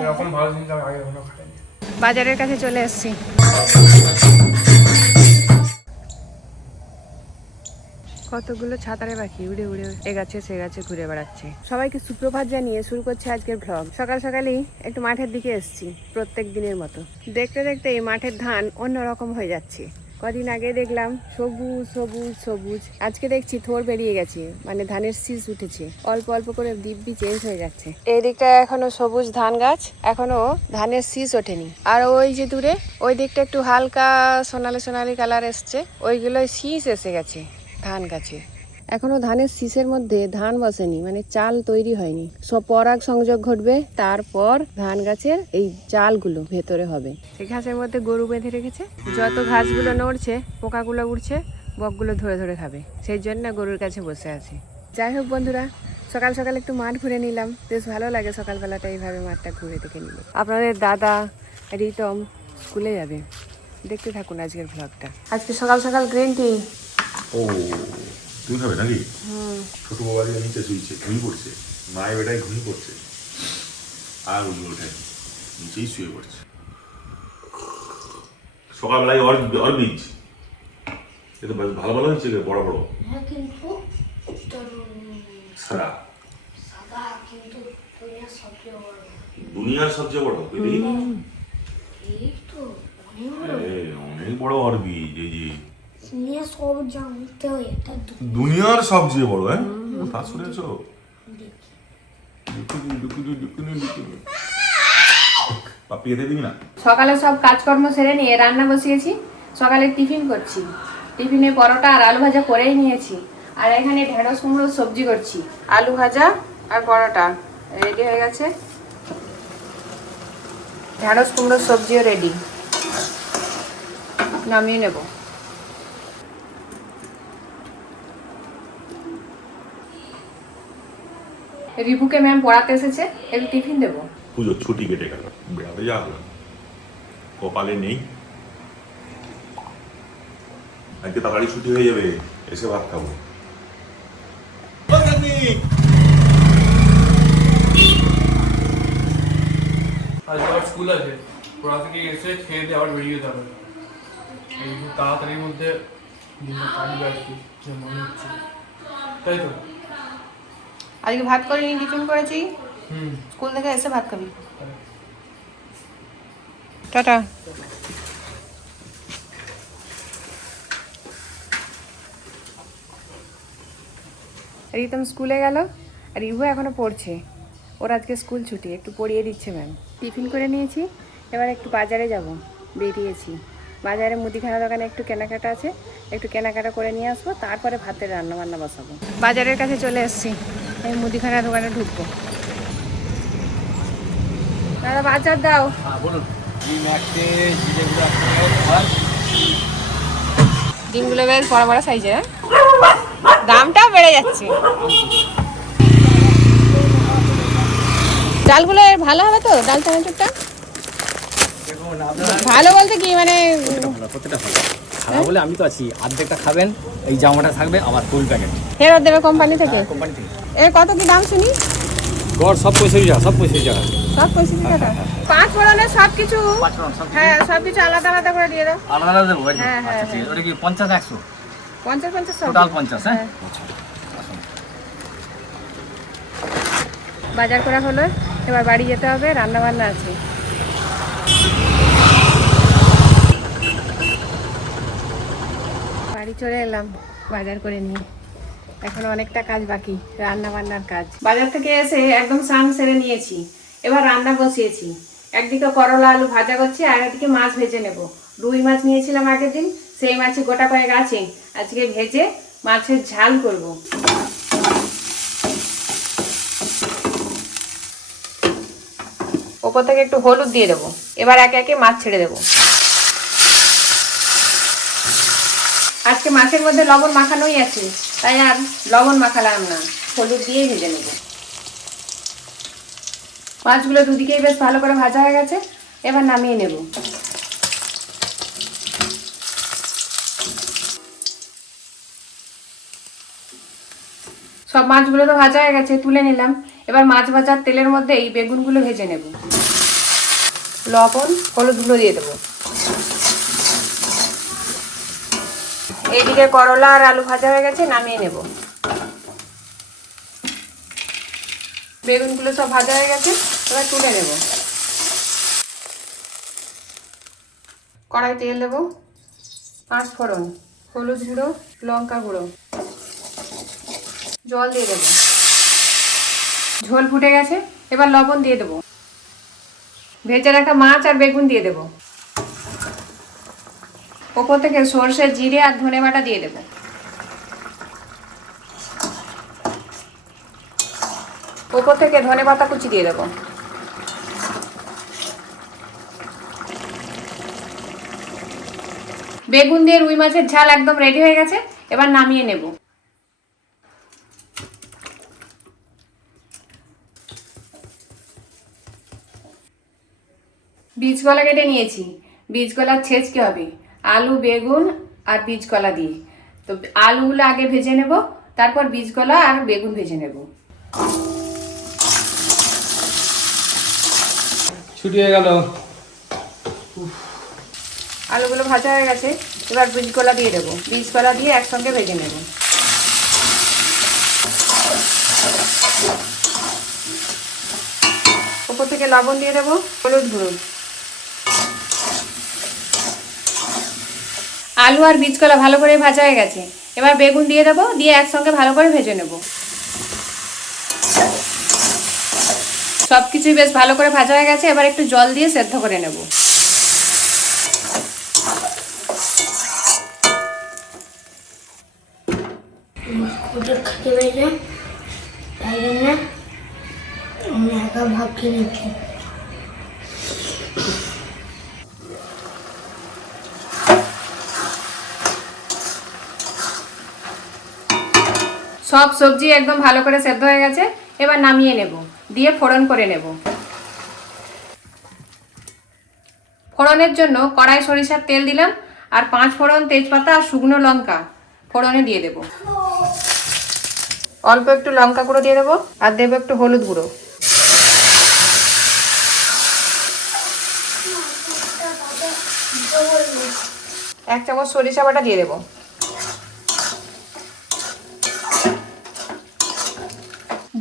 এরকম ভালো জিনিস আমি আগে খাইনি। বাজারের কাছে চলে এসেছি। কতগুলো ছাতারে পাখি? উড়ে উড়ে এ গাছে, সে গাছে ঘুরে বেড়াচ্ছে। সবাইকে সুপ্রভাত জানিয়ে শুরু করছে আজকের ভ্লগ সকাল সকালেই একটু মাঠের দিকে এসেছি, প্রত্যেক দিনের মতো। দেখতে দেখতে এই মাঠের ধান অন্যরকম হয়ে যাচ্ছে। কদিন আগে দেখলাম সবুজ সবুজ সবুজ। আজকে দেখছি থোর বেরিয়ে গেছে মানে ধানের শীষ উঠেছে। অল্প অল্প করে দিব্যি চেঞ্জ হয়ে যাচ্ছে। এই দিকটা এখনও সবুজ ধান গাছ, এখনও ধানের শীষ ওঠেনি। আর ওই যে দূরে, ওই দিকটা একটু হালকা সোনালি সোনালি কালার এসছে। ওইগুলোই শীষ এসে গেছে, ধান গাছে। এখনও ধানের শীষের মধ্যে ধান বসেনি মানে চাল তৈরি হয়নি। সব পরাগ সংযোগ ঘটবে তারপর ধান গাছের এই চালগুলো ভেতরে হবে। সেই ঘাসের মধ্যে গরু বেঁধে রেখেছে। যত ঘাসগুলো নড়ছে পোকাগুলো উঠছে বকগুলো ধরে ধরে খাবে। সেই জন্য গরুর কাছে বসে আছে। যাই হোক বন্ধুরা সকাল সকাল একটু মাঠ ঘুরে নিলাম। বেশ ভালো লাগে সকালবেলাটা এইভাবে মাঠটা ঘুরে দেখে নিলে। আপনাদের দাদা রিতম স্কুলে যাবে। দেখতে থাকুন আজকের ভ্লগটা আজকে সকাল সকাল গ্রিন টি। তুই খাবে নাকি? ছোট বাবা দিয়ে নিচে শুয়েছে ঘুমিয়ে পড়ছে মায়ের বেটায় ঘুমিয়ে পড়ছে আর উঠে ওঠে নিচেই শুয়ে পড়ছে। সকালবেলায় অর অর বীজ। এ তো ভালো ভালো হয়েছে বড় বড়। হ্যাঁ সারা দুনিয়ার সবচেয়ে বড়। দিদি অনেক বড়। এ, অনেক বড় অর বীজ এই যে। নিয়ে সব জানতে হয় এটা দুনিয়ার সবচেয়ে বড় হ্যাঁ? তা শুনেছ? পাপি এতে দিবি না? সকালে সব কাজকর্ম সেরে নিয়ে রান্না বসিয়েছি। সকালে টিফিন করছি। টিফিনে পরোটা আর আলু ভাজা করেই নিয়েছি। আর এখানে ঢেঁড়স কুমড়ো সবজি করছি। আলু ভাজা আর পরোটা রেডি হয়ে গেছে। ঢেঁড়স কুমড়ো সবজিও রেডি। নামিয়ে নেব। রিপুকে ম্যাম পড়াতে এসেছে একটু টিফিন দেবো। পুজোর ছুটি কেটে গেল বেড়াতে যাওয়া হলো। না। কপালে নেই। আজকে তাড়াতাড়ি ছুটি হয়ে যাবে এসে ভাত খাব। আজ আবার স্কুল আছে পড়া থেকে এসে খেয়ে দিয়ে আবার বেরিয়ে যেতে হবে। এই তাড়াতাড়ির মধ্যে দিনটা কাটবে আর কি মনে হচ্ছে। তাই তো? আজকে ভাত করিনি টিফিন করেছি। স্কুল থেকে এসে ভাত খাবি। টাটা। রিতম স্কুলে গেল আর ইভু এখনও পড়ছে। ওর আজকে স্কুল ছুটি একটু পড়িয়ে দিচ্ছে ম্যাম। টিফিন করে নিয়েছি এবার একটু বাজারে যাব বেরিয়েছি। বাজারে মুদিখানা দোকানে একটু কেনাকাটা আছে একটু কেনাকাটা করে নিয়ে আসব তারপরে ভাতের রান্না বান্না বসাবো। বাজারের কাছে চলে এসেছি। এই মুদিখানা দোকানে ঢুকবো। দাদা বাজার দাও। ডিমগুলো বেশ বড় বড় সাইজের হ্যাঁ? দামটাও বেড়ে যাচ্ছে। ডালগুলো ভালো হবে তো ডাল চানাচুরটা ভালো বলতে কি মানে ভালো, প্রত্যেকটা ভালো। খারাপ বলে আমি তো আছি। অর্ধেকটা খাবেন এই জামাটা থাকবে আবার ফুল প্যাকেট ফেরত দেবে কোম্পানি থেকে? কোম্পানি থেকে। এর কত কি দাম শুনি? গড় সব পঁয়ষট্টি টাকা সব পঁয়ষট্টি টাকা সব পঁয়ষট্টি টাকা পাঁচ ফোড়নের সব কিছু? হ্যাঁ সব কিছু আলাদা আলাদা করে দিয়ে দাও। আলাদা আলাদা দেবো হ্যাঁ, হ্যাঁ, আচ্ছা ঠিক আছে। ওটা কি পঞ্চাশ একশো? পঞ্চাশ পঞ্চাশ সব। টোটাল পঞ্চাশ হ্যাঁ? আচ্ছা, বাজার করা হলো এবার বাড়ি যেতে হবে রান্না বান্না আছে। বাড়ি চলে এলাম বাজার করে নিয়ে এখন অনেকটা কাজ বাকি রান্না বান্নার কাজ। বাজার থেকে এসে একদম স্নান সেরে নিয়েছি, এবার রান্না বসিয়েছি। একদিকে করলা, আলু ভাজা করছি, আর একদিকে মাছ ভেজে নেব। রুই মাছ নিয়েছিলাম আগের দিন, সেই মাছে গোটা কয়েক আছে। আজকে ভেজে মাছের ঝাল করব। ওপর থেকে একটু হলুদ দিয়ে দেবো। এবার একে একে মাছ ছেড়ে দেবো। আজকে মাছের মধ্যে লবণ মাখানোই আছে, তাই আর লবণ মাখালাম না, হলুদ দিয়েই ভেজে নেব। মাছগুলো দুদিকেই বেশ ভালো করে ভাজা হয়ে গেছে, এবার নামিয়ে নেব। সব মাছগুলো তো ভাজা হয়ে গেছে, তুলে নিলাম। এবার মাছ ভাজার তেলের মধ্যে এই বেগুনগুলো ভেজে নেব। লবণ হলুদ গুঁড়ো দিয়ে দেবো। এইদিকে করলা আর আলু ভাজা হয়ে গেছে, নামিয়ে নেব। বেগুনগুলো সব ভাজা হয়ে গেছে, এবার তুলে নেব। কড়াই তেল দেবো পাঁচ ফোড়ন হলুদ গুঁড়ো, লঙ্কা গুঁড়ো। জল দিয়ে দেবো। ঝোল ফুটে গেছে, এবার লবণ দিয়ে দেবো। ভেজে রাখা মাছ আর বেগুন দিয়ে দেবো। ওপর থেকে সর্ষে জিরে আর ধনে বাটা দিয়ে দেবো। ওপর থেকে ধনে পাতা কুচি দিয়ে দেবো। বেগুন দিয়ে রুই মাছের ঝাল একদম রেডি হয়ে গেছে, এবার নামিয়ে নেব। বীজ কলা কেটে নিয়েছি। বীজ কলার ছেঁচকে হবে। আলু বেগুন আর বীজ কলা দিয়ে। তো আলুগুলো আগে ভেজে নেব তারপর বীজ কলা আর বেগুন ভেজে নেব। ছুটি হয়ে গেল। আলুগুলো ভাজা হয়ে গেছে এবার বীজ কলা দিয়ে দেবো। বীজ কলা দিয়ে একসঙ্গে ভেজে নেব। উপর থেকে লবণ দিয়ে দেবো হলুদ গুঁড়ো। আলু আর বীজ কলা ভালো করে ভাজা হয়ে গেছে। এবার বেগুন দিয়ে দেবো, দিয়ে একসঙ্গে ভালো করে ভেজে নেব। সব কিছুই বেশ ভালো করে ভাজা হয়ে গেছে, এবার একটু জল দিয়ে সেদ্ধ করে নেব। খেতে আমি একা ভাব খেয়ে সব সবজি একদম ভালো করে সেদ্ধ হয়ে গেছে, এবার নামিয়ে নেব, দিয়ে ফোড়ন করে নেব। ফোড়নের জন্য কড়াই সরিষার তেল দিলাম, আর পাঁচ ফোড়ন তেজপাতা আর শুকনো লঙ্কা ফোড়নে দিয়ে দেব। অল্প একটু লঙ্কা গুঁড়ো দিয়ে দেবো, আর দেবো একটু হলুদ গুঁড়ো। এক চামচ সরিষা বাটা দিয়ে দেবো।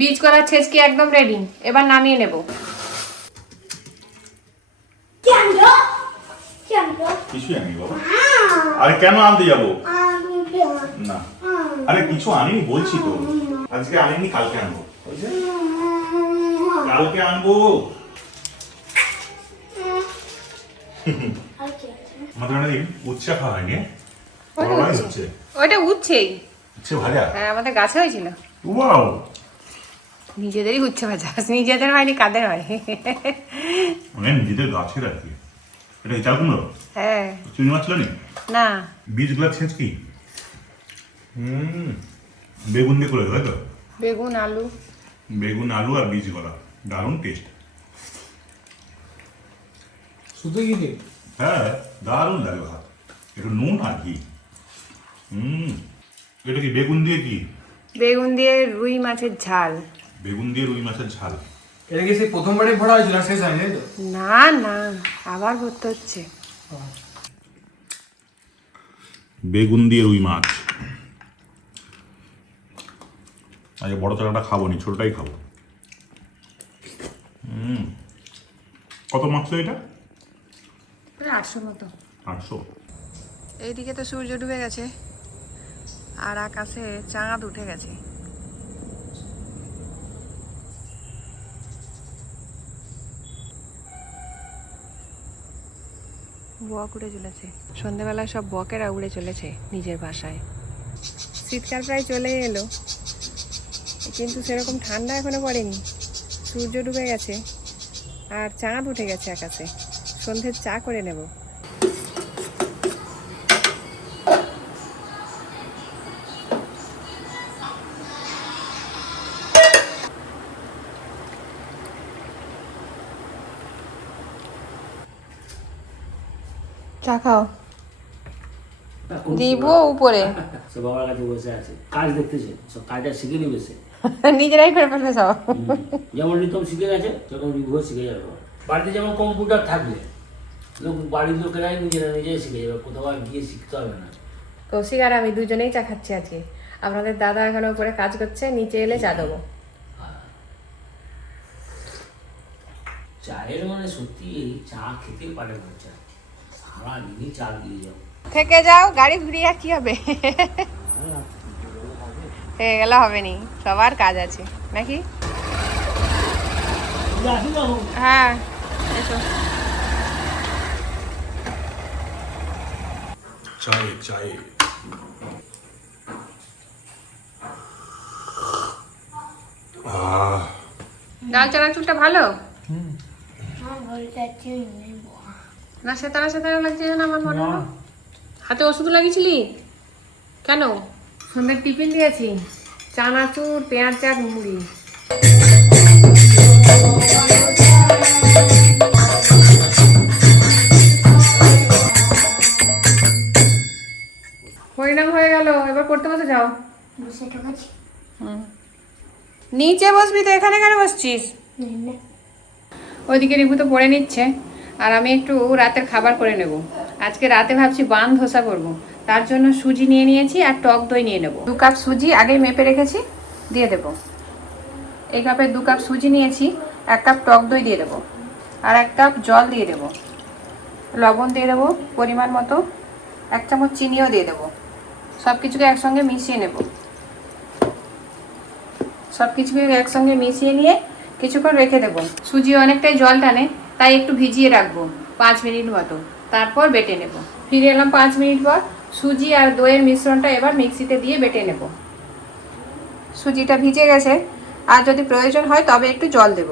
বীজ করার ছেচকি একদম রেডি এবার নামিয়ে নেব। আনি বাবা। আরে কেন আনতে যাব? না। আরে কিছু আনিনি বলছি তো। আজকে আনিনি কালকে আনব। কালকে আনব। আমাদের উচ্চা খাওয়া হয়নি হ্যাঁ? ওইটা উচ্ছে ভাজা? হ্যাঁ আমাদের গাছে হয়েছিল। ওয়াও নিজেদেরই উচ্ছে ভাজা নিজেদের হয়নি কাদের হয় মানে নিজেদের গাছের আর কি। এটা কি চাল কুমড়ো? হ্যাঁ। চুনি মাছ ছিল নি? না। বীজগুলো ছেঁচ কি? হুম। বেগুন দিয়ে করে তাই তো? বেগুন আলু। বেগুন আলু আর বীজ গলা দারুণ টেস্ট শুধু কি দিয়ে হ্যাঁ দারুণ লাগে ভাত। একটু নুন আর ঘি। হুম। এটা কি বেগুন দিয়ে কি? বেগুন দিয়ে রুই মাছের ঝাল। বেগুন দিয়ে রুই মাছের ঝাল। এটা কি সেই প্রথমবারই ভরা হয়েছিল? শেষ হয়নি তো? না না আবার করতে হচ্ছে। বেগুন দিয়ে রুই মাছ। আগে বড় চাকাটা খাব নি ছোটটাই খাব। হুম। কত মাছ তো এটা? প্রায় আটশো মতো। আটশো? এইদিকে তো সূর্য ডুবে গেছে আর আকাশে চাঁদ উঠে গেছে। বক উড়ে চলেছে। সন্ধেবেলায় সব বকেরা উড়ে চলেছে নিজের বাসায়। শীতকাল প্রায় চলে এলো, কিন্তু সেরকম ঠান্ডা এখনও পড়েনি। সূর্য ডুবে গেছে, আর চাঁদ উঠে গেছে আকাশে। সন্ধ্যের চা করে নেব। চা খাও। দিব উপরে। বাবার কাছে বসে আছে। কাজ দেখতেছে সব কাজটা শিখে নিবে সে। নিজেরাই করে ফেলবে সব। যেমন রিতম শিখে গেছে তখন শিখে যাবে। বাড়িতে যেমন কম্পিউটার থাকলে লোক বাড়ির লোকেরাই নিজেরা নিজেই শিখে যাবে কোথাও আর গিয়ে শিখতে হবে না। কৌশিক আর আমি দুজনেই চা খাচ্ছি আজকে। আপনাদের দাদা এখানে উপরে কাজ করছে নিচে এলে চা দেবো। চায়ের মানে সত্যি চা খেতে পারে না চা সারাদিনই চা দিয়ে যাও থেকে যাও গাড়ি ঘুরিয়ে আর কি হবে? থেকে গেলে হবে নি সবার কাজ আছে। নাকি? হ্যাঁ এসো। ডাল চানাচুরটা ভালো? না সেতারা সেতারা লাগছে যেন আমার মনে হলো হাতে ওষুধ লাগিয়েছিলি? কেন? সন্ধ্যের টিফিন দিয়েছি। চানাচুর পেঁয়াজ চাট মুড়ি। হরিনাম হয়ে গেল এবার পড়তে বসে যাও। নিচে বসবি তো এখানে কেন বসছিস? ওইদিকে রিভু তো পড়ে নিচ্ছে। আর আমি একটু রাতের খাবার করে নেব। আজকে রাতে ভাবছি বান ধোসা করব। তার জন্য সুজি নিয়ে নিয়েছি আর টক দই নিয়ে নেব। দু কাপ সুজি আগেই মেপে রেখেছি, দিয়ে দেব। এই কাপে দু কাপ সুজি নিয়েছি, এক কাপ টক দই দিয়ে দেবো। আর এক কাপ জল দিয়ে দেবো। লবণ দিয়ে দেবো পরিমাণ মতো। এক চামচ চিনিও দিয়ে দেবো। সব কিছুকে একসঙ্গে মিশিয়ে নেব। সব কিছুকে একসঙ্গে মিশিয়ে নিয়ে কিছুক্ষণ রেখে দেবো। সুজি অনেকটাই জল টানে। তাই একটু ভিজিয়ে রাখব, পাঁচ মিনিট মতো। তারপর বেটে নেব। ফিরে এলাম পাঁচ মিনিট পর। সুজি আর দইয়ের মিশ্রণটা এবার মিক্সিতে দিয়ে বেটে নেব। সুজিটা ভিজে গেছে। আর যদি প্রয়োজন হয় তবে একটু জল দেব।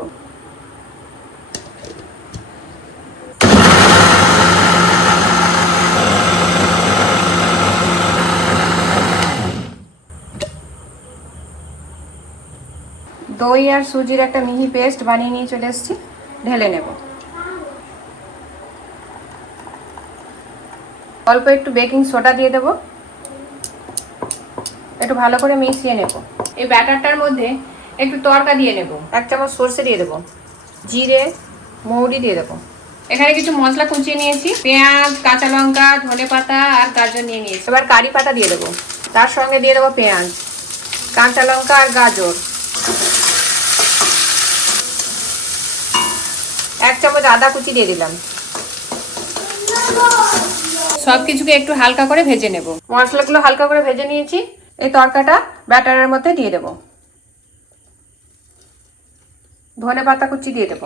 দই আর সুজির একটা মিহি পেস্ট বানিয়ে নিয়ে চলে এসেছি। ঢেলে নেব। অল্প একটু বেকিং সোডা দিয়ে দেবো। একটু ভালো করে মিশিয়ে নেব। এই ব্যাটারটার মধ্যে একটু তরকা দিয়ে নেব। এক চামচ সর্ষে দিয়ে দেবো। জিরে, মৌরি দিয়ে দেবো। এখানে কিছু মশলা কুচিয়ে নিয়েছি। পেঁয়াজ, কাঁচা লঙ্কা, ধনে পাতা আর গাজর নিয়ে নিয়েছি। এবার কারি পাতা দিয়ে দেবো। তার সঙ্গে দিয়ে দেবো পেঁয়াজ, কাঁচা লঙ্কা আর গাজর। এক চামচ আদা কুচি দিয়ে দিলাম। সব কিছুকে একটু হালকা করে ভেজে নেব। মশলাগুলো হালকা করে ভেজে নিয়েছি। এই তরকাটা ব্যাটারের মধ্যে দিয়ে দেব। ধনে পাতা কুচি দিয়ে দেব।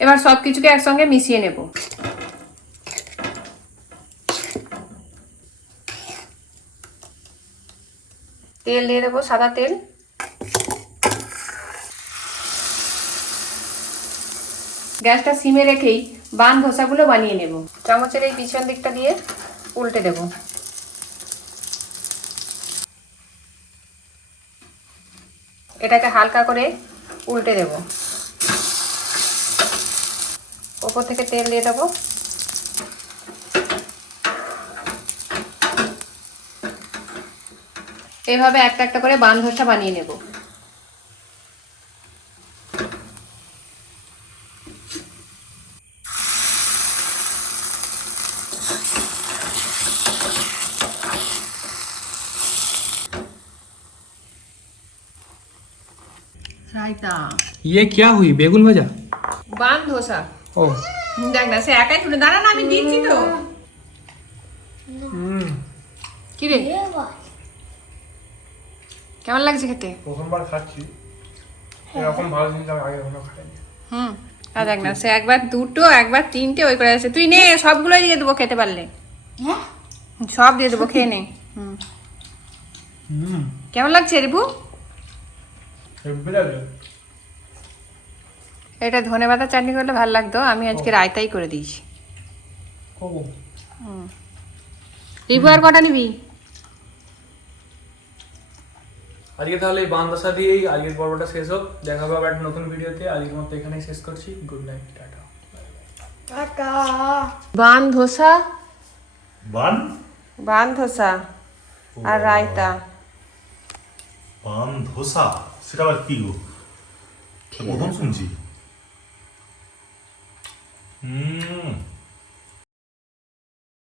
এবার সব কিছুকে একসঙ্গে মিশিয়ে নেব। তেল দিয়ে দেবো সাদা তেল। গ্যাসটা সিমে রেখেই বান ধোসাগুলো বানিয়ে নেব। চামচের এই পিছন দিকটা দিয়ে উল্টে দেব। এটাকে হালকা করে উল্টে দেব। ওপর থেকে তেল দিয়ে দেবো। এভাবে একটা একটা করে বান ধোসা বানিয়ে নেব। রায়তা ये क्या हुई बेगुन भाजा বান ধোসা ओ দেখ না সে একাই তুলে দাঁড়া না আমি দিচ্ছি তো কি রে কেমন লাগছে খেতে প্রথমবার খাচ্ছি এরকম ভালো জিনিস আমি আগে কখনো খাইনি হুম আর দেখ না সে একবার দুটো একবার তিনটে ওই করে আছে তুই নে সবগুলোই দিয়ে দেবো খেতে পারলে হ্যাঁ সব দিয়ে দেবো খেয়ে নে হুম হুম কেমন লাগছে রিবু হেব্বি লাগে এটা ধনে পাতা চাটনি করলে ভালো লাগতো। আমি আজকে রায়তাই করে দিয়েছি। ও। রিবু আর কটা নিবি? আজকে তাহলে এই বান্দসা দিয়েই আজকের পর্বটা শেষ হোক। দেখা হবে আবার একটা নতুন ভিডিওতে। আজকের মতো এখানেই শেষ করছি। Good night tata. Tata. Bun dosa? Bun? Bun dosa আর রায়তা। বান ধোসা? সেটা আবার কি গো? প্রথম শুনছি। হুম